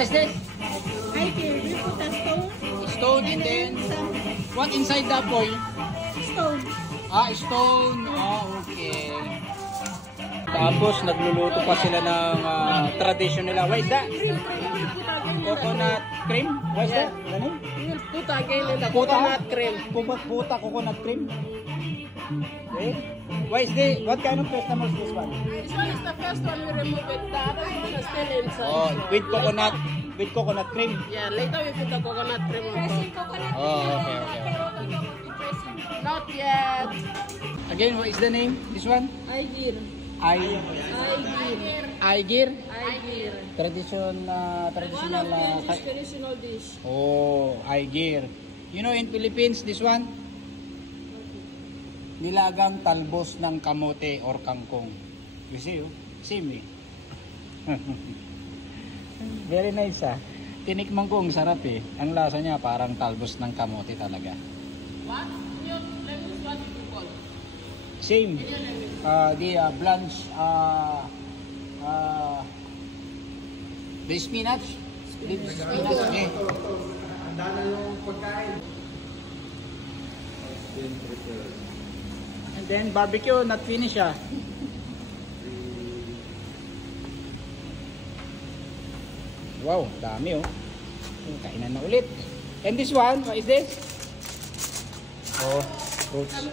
What is this? Right here, we put a stone. Stone and then what inside the foil? Stone. Stone. Okay. Tapos nagluluto pa sila ng tradition nila. What is that? Coconut cream? What is that? Ano? Puta, kailan na coconut cream. Puta, coconut cream. Okay. What kind of vegetable is this one? This one is the first one we remove it. The other one is still inside. With coconut cream. Yeah, later we put the coconut cream on top. Okay. Not yet. Again, what is the name? This one? Aigir. Aigir? Aigir. Traditional Traditional dish. Oh, aigir. You know in Philippines, this one? Nilagang talbos ng kamote or kangkong. You see, same eh. Very nice Tinikman ko, ang sarap eh. Ang lasa niya parang talbos ng kamote talaga. What? What you call? Same. The blanch, the spinach. Spinach. Ang dana yung pagkain. And then barbecue, not finish Wow, dami Kainan na ulit. And this one, what is this? Fruits.